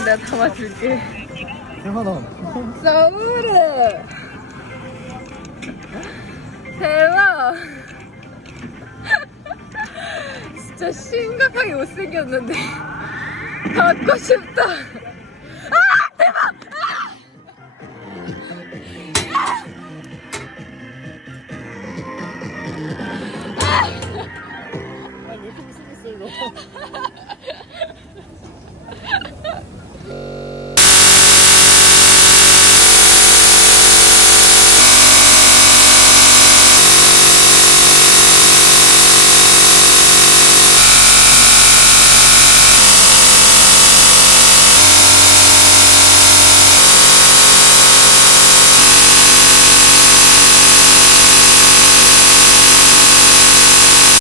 내가 담아줄게. 대만원. 서울에 대박. 진짜 심각하게 못생겼는데 갖고 싶다. 아 대박. 왜 이렇게 무슨 있어 이거?